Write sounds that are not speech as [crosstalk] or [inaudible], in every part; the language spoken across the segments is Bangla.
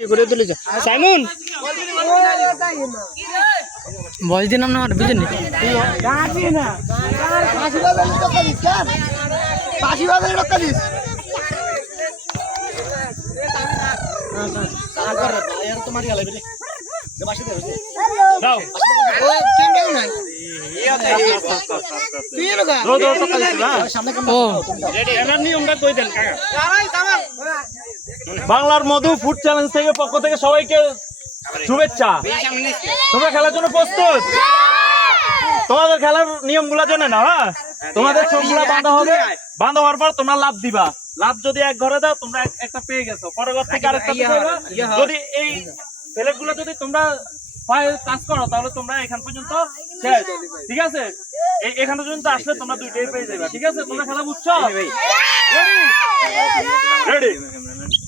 করে তুলে যা সাইমন বয়স দিলাম না আমার বুঝেন দাও নিয়মটা কই দেন কাকা বাংলার মধু ফুড চ্যালেঞ্জ থেকে পক্ষ থেকে সবাইকে শুভেচ্ছা। তোমরা খেলার জন্য প্রস্তুত? তোমাদের খেলার নিয়মগুলো জানে না হ্যাঁ? তোমাদের চোখগুলো বাঁধা হবে। বাঁধা হওয়ার পর তোমরা লাভ দিবা। লাভ যদি এক ঘরে দাও তোমরা একটা পেয়ে গেছো। পরবর্তী আরেকটা পেয়ে যদি এই প্লেটগুলো যদি তোমরা কাজ করো তাহলে তোমরা এখান পর্যন্ত শেষ। ঠিক আছে? এই এখান পর্যন্ত আসলে তোমরা দুইটাই পেয়ে যাবে। ঠিক আছে? তোমরা খেলা বুঝছ? রেডি হ্যাঁ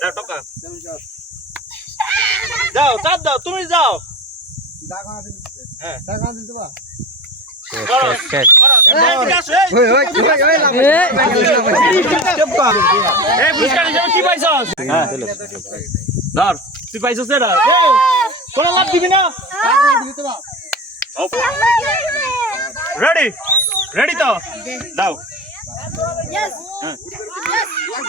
দাও টাকা। যাও [laughs] চাপ দাও তুমি যাও। হ্যাঁ। হ্যাঁ। ধর তুই পাইছস এটা? এই, লাভ দিবি না? [laughs] রেডি রেডি তো? দাও।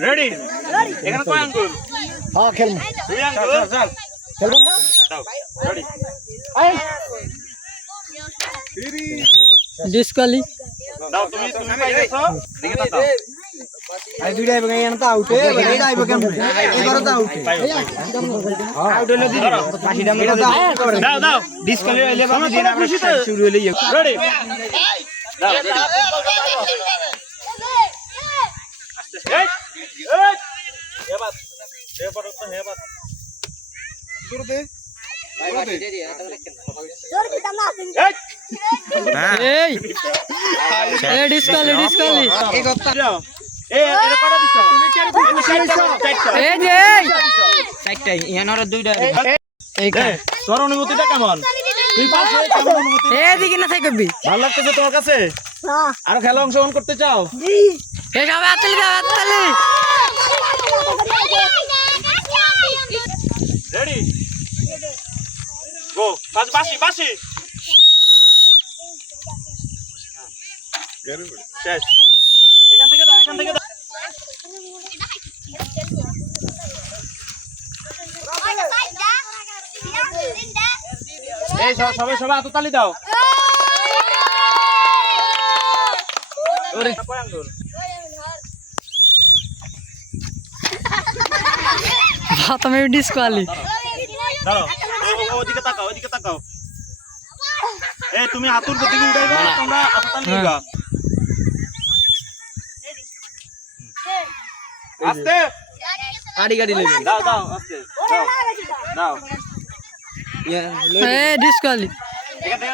রেডি এখানে কয় আঙ্গুল হ্যাঁ খেলব দুই আঙ্গুল খেলব না দাও রেডি ডিসকালি দাও তুমি তুমি পাই গেছো দিকে তাকাও আই দুইটা আইবে কেন তো আউটে এটা আইবে কেন এবারে তো আউটে আউট হলো দিদি পাশিটা মেরে দাও দাও দাও ডিসকালি হইলে বাবা দিন আমরা শুরু হইলে রেডি দাও এই এই হেবাত হেবাত তো হেবাত এই এই এ ডিসকালি ডিসকালি এই কথা যাও এই এটা কটা দিছো তুমি কি চারটা চারটা এই যে এই চারটা ইয়ানোর দুইটা এই কা এই, তোর অনুভূতিটা কেমন এদিকে না করবি ভালো লাগতেছে তোমার কাছে আরও খেলা অংশগ্রহণ করতে চাও এ সবাই দাও রেডি গো কাজ বাসি বাসি। এখান থেকে দাও এখান থেকে দাও। এই সব- সবাই সবাই হাতে তালি দাও। ভাত আমি ডিসকালি দাঁড়াও। ওদিকে তাকাও ওদিকে তাকাও। এই তুমি হাতুর দিকে উঠাইবা তোমরা হাতে তালি দিবা আস্তে। গাড়ি গাড়ি লইবে। দাও দাও আস্তে। দাও। দাও। এ ডিসকালি। ঠিক আছে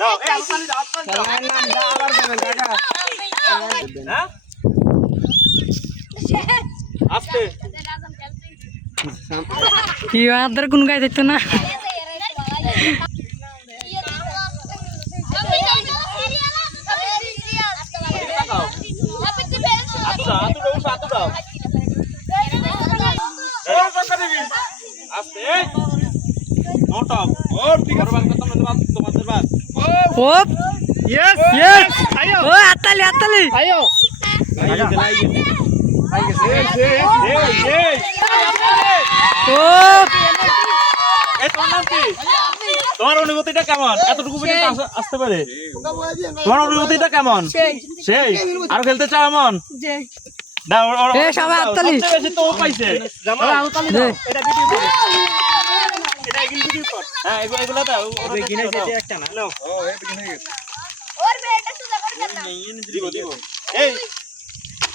দাও এই হাতে তালি দাও হাতে তালি দাও। হ্যাঁ? আস্তে। কি আদার কোন গায়ে দেখতো না আচ্ছা হাতু দাও হাতু দাও আস্তে এই তোমার নাম কি? তোমার অনুভূতিটা কেমন? এতটুকু পর্যন্ত আসতে পারে? তোমার অনুভূতিটা কেমন? সেই। আর খেলতে চাও এমন? দাও ওর- ওর- সবাই দাও, বেশি তো পাইছে। সবাই হাততালি এটা ভিডিও করে। হ্যাঁ এগুলো এগুলো দাও। ওরা দাও। একটা না। নাও। দিব দিব এই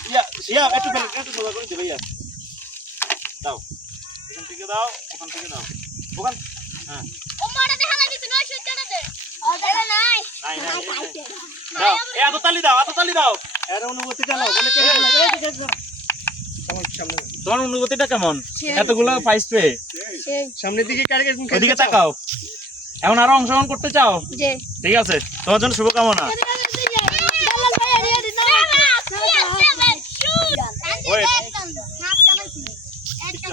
ইয়া ইয়া একটু একটু সোজা করে দিবে ইয়া। দাও। এখান থেকে দাও ওখান থেকে দাও। ওখান হ্যাঁ। তোমার অনুভূতিটা কেমন? এতগুলো প্রাইস পেয়ে। সামনের দিকে তাকাও। এখন আরও অংশগ্রহণ করতে চাও? ঠিক আছে। তোমার জন্য শুভকামনা শেষ আর এ ডিসকালি ভালো হইছে যাও। এটা ভালো না বাবা হ্যাঁ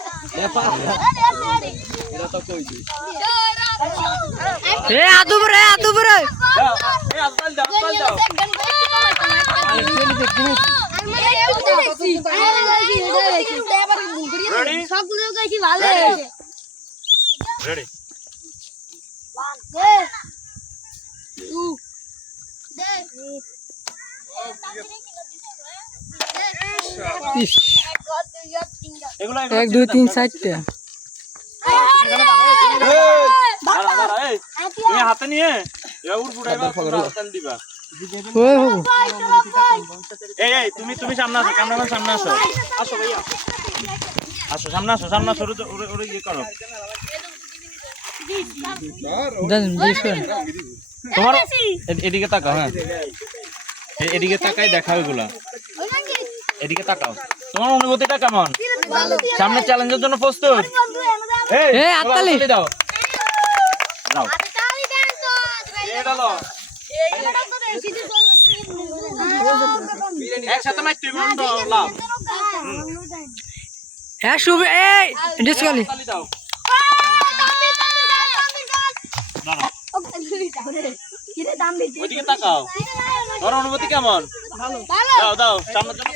আদু বরে আদু বরে দাও এই আসল দাও আসল দাও Ready? সবগুলো গাইছি ভালো Ready? হয়েছে রেডি দে টু দে ইস, এগুলো এক দুই তিন চারটে। দাঁড়া দাঁড়া। এই তুমি হাতে নিয়ে। তুমি তুমি সামনে আসো ক্যামেরাম্যান সামনে আসো। আসো ভাইয়া। আসো সামনে আসো সামনে আসো ওরে- ওরে ওরে ইয়ে করো। তোমার এদিকে তাকাও হ্যাঁ। এদিকে তাকাই দেখাও এগুলা এদিকে তাকাও। তোমার অনুভূতিটা কেমন? সামনে চ্যালেঞ্জের জন্য প্রস্তুত? এই দাও দাও বন্ধ লাভ। হ্যাঁ শুভ এই ডিসকালি দাও। দাম দিচ্ছে ওইদিকে তাকাও। তোমার অনুভূতি কেমন? দাও দাও সামনের জন্য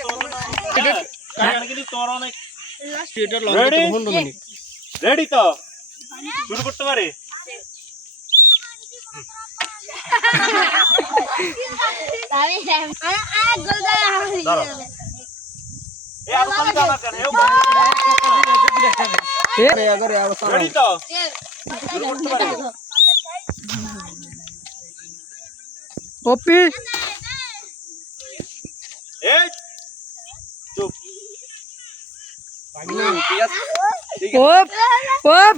রেডি তো? শুরু করতে পারি? রেডি তো? শুরু করতে পারি? ওপি এই চুপ ওপ ওপ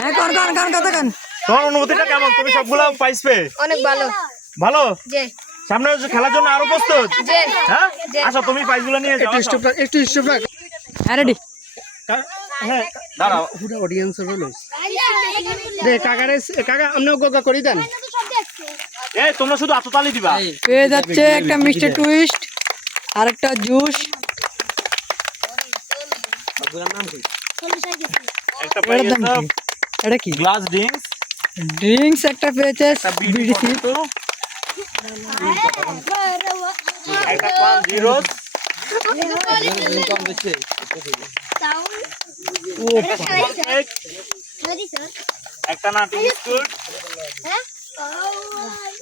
হ্যাঁ তোমার অনুভূতিটা কেমন? তুমি সবগুলো পাইস পেয়ে অনেক ভালো। ভালো? সামনে খেলার জন্য আরও প্রস্তুত? হ্যাঁ? আচ্ছা তুমি প্রাইজগুলো নিয়ে যাও একটু। স্টপ একটু স্টপ রাখ। হ্যাঁ রেডি হ্যাঁ দাঁড়াও। পুরো অডিয়েন্স হলো দে কাকারে কাকা আমনে গোগা করি দেন। এই তোমরা শুধু দিবা? পেয়ে যাচ্ছে একটা মিষ্টি টুইস্ট আর একটা জুস এটা কি? গ্লাস ড্রিঙ্কস ড্রিঙ্কস একটা পেয়েছে বিড়ি বিড়ি একটা পান জিরো। একটা নাটি বিস্কুট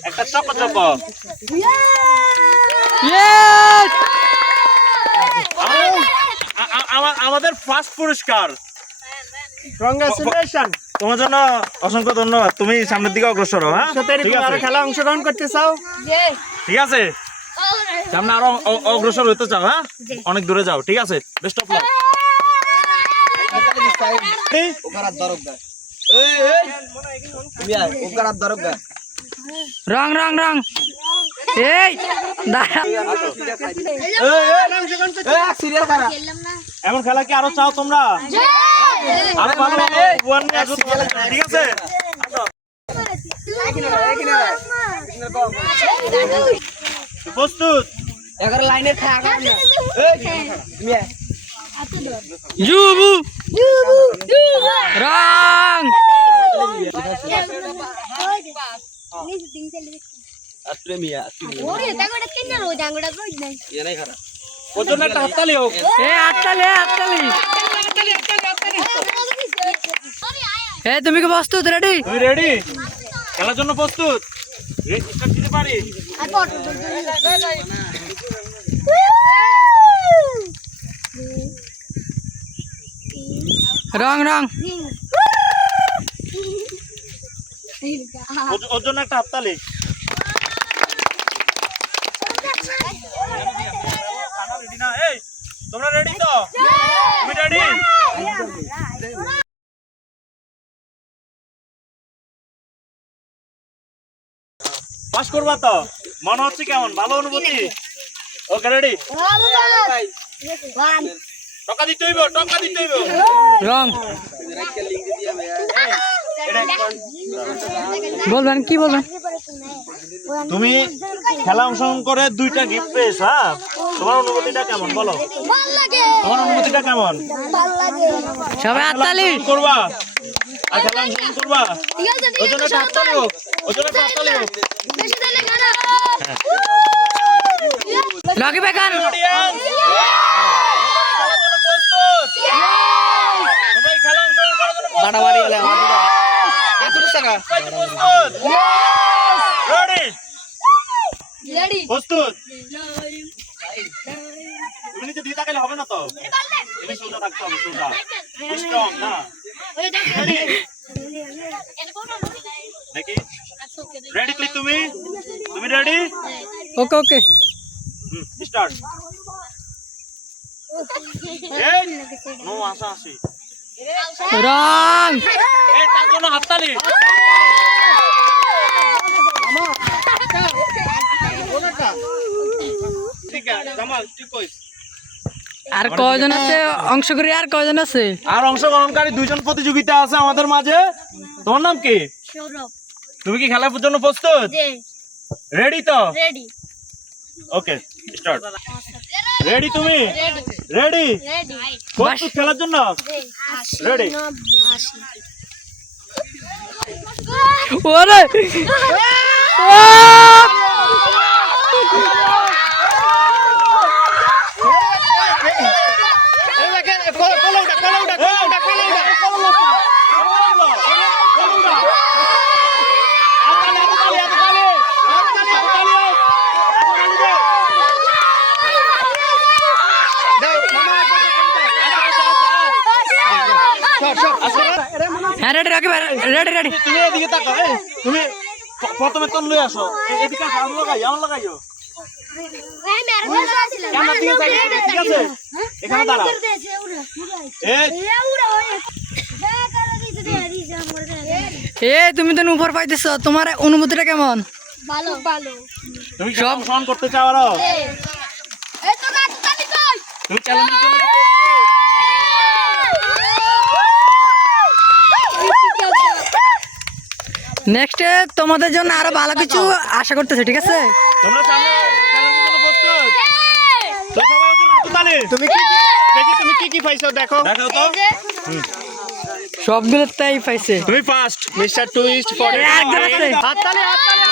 একটা আ- আমা- আমাদের ফার্স্ট পুরস্কার। কংগ্রাচুলেশন তোমার জন্য অসংখ্য ধন্যবাদ। তুমি সামনের দিকে অগ্রসর হও হ্যাঁ? খেলা অংশগ্রহণ করতে চাও? ঠিক আছে। সামনে আরও অগ্রসর হতে চাও হ্যাঁ অনেক দূরে যাও ঠিক আছে best of luck wrong wrong wrong এই এমন খেলা কি আরও চাও তোমরা আরও ভালো ঠিক আছে. প্রস্তুত? এগারো লাইনের থাকা জুবু রং। হাততালি হোক। তুমি কি প্রস্তুত রেডি? রেডি খেলার জন্য প্রস্তুত? দিতে পারি রং রং ওর- ওর জন্য একটা হাততালি রেডি না এই তোমরা রেডি তো তুমি রেডি পাস করবা তো? মনে হচ্ছে কেমন? ভালো অনুভূতি? ওকে রেডি টাকা দিতে হইব টাকা দিতে হইব। রং বলবেন কি বলবেন? তুমি খেলা অংশগ্রহণ করে দুইটা গিফট পেয়েছ হ্যাঁ? তোমার অনুভূতিটা কেমন? বলো। তোমার অনুভূতিটা কেমন? সবাই হাততালি। করবা? আর খেলা অংশগ্রহণ করবা? ওই জন্য একটা হাততালি হোক ওই জন্য হাততালি হোক? বাড়াবাড়ি হলে টাকা। রেডি প্রস্তুত। তুমি নিচে দিয়ে তাকালে হবে না তো? তুমি সোজা থাকতে হবে সোজা। স্ট্রং না? রেডি [laughs] দেখি। রেডি তুই তুমি? তুমি রেডি ওকে ওকে। স্টার্ট এই নো আশা আসি রং এই তার জন্য হাততালি। ঠিক আছে জামাল তুই কইস। আর কয়জন আছে? অংশ করে আর কয়জন আছে? আর অংশগ্রহণকারী দুইজন প্রতিযোগিতা আছে আমাদের মাঝে। তোমার নাম কি? সৌরভ। তুমি কি খেলার জন্য প্রস্তুত? জে। রেডি তো? রেডি ওকে স্টার্ট রেডি তুমি? রেডি রেডি রেডি প্রস্তুত খেলার জন্য? রেডি ওরে! রেডি রাখি রেডি রেডি তুমি এদিকে তাকাও এই, তুমি প্রথমে তোর লই আসো। এ- এদিকে আমি লাগাই আমার লাগাইও ক্যামেরা দিকে সাইড ঠিক আছে? এখানে দাঁড়াও। এ তুমি তো উপর পাইতেছ তোমার অনুভূতিটা কেমন? ভালো। ভালো। তুমি সব অংশগ্রহণ করতে চাও আরও? এই তো না তালি কই? তুমি জন্য নেক্সট তোমাদের জন্য আরও ভালো কিছু আশা করতেছে ঠিক আছে? তোমরা। তুমি কি দেখি তুমি কি কি পাইছো দেখো। দেখাও তো। সবগুলো তাই পাইছে। তুমি ফার্স্ট মিস্টার টুইস্ট। হাততালি হাততালি হাততালি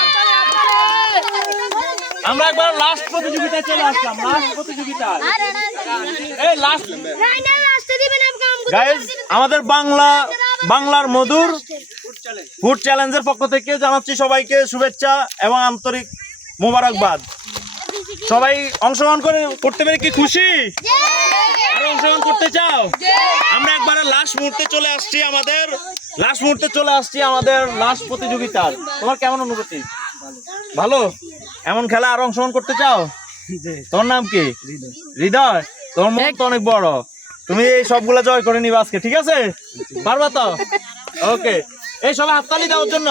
আমরা একবার লাস্ট প্রতিযোগিতায় চলে আসলাম লাস্ট প্রতিযোগিতা এই লাস্ট আমাদের বাংলা বাংলার মধুর ফুড চ্যালেঞ্জের পক্ষ থেকে জানাচ্ছি সবাইকে শুভেচ্ছা এবং আন্তরিক মোবারকবাদ। সবাই অংশগ্রহণ করে করতে পেরে কি খুশি? আরও অংশগ্রহণ করতে চাও? আমরা একবারে লাস্ট মুহূর্তে চলে আসছি আমাদের লাস্ট মুহূর্তে চলে আসছি আমাদের লাস্ট প্রতিযোগিতার। তোমার কেমন অনুভূতি? ভালো? এমন খেলা আর অংশগ্রহণ করতে চাও? তোমার নাম কি? হৃদয়। তোমার মন তো অনেক বড়। তুমি এই সবগুলা জয় করে নিবা আজকে ঠিক আছে? পারবা তো? [laughs] ওকে এই, সবাই হাততালি দেওয়ার জন্য।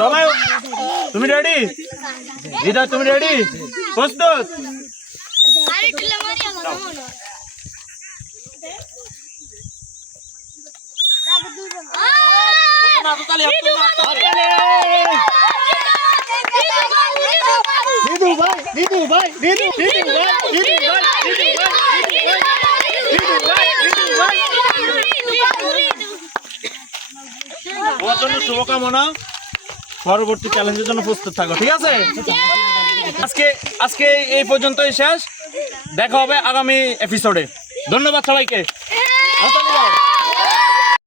সবাই তুমি রেডি হৃদয় তুমি রেডি প্রস্তুত। দিদু দিদু দিদু দিদু দিদু দিদু দিদু দিদু ভাই। তোমার জন্য শুভকামনা। পরবর্তী চ্যালেঞ্জের জন্য প্রস্তুত থাকো, ঠিক আছে? আজকে আজকে এই পর্যন্তই শেষ। দেখা হবে আগামী এপিসোডে ধন্যবাদ সবাইকে। দাও।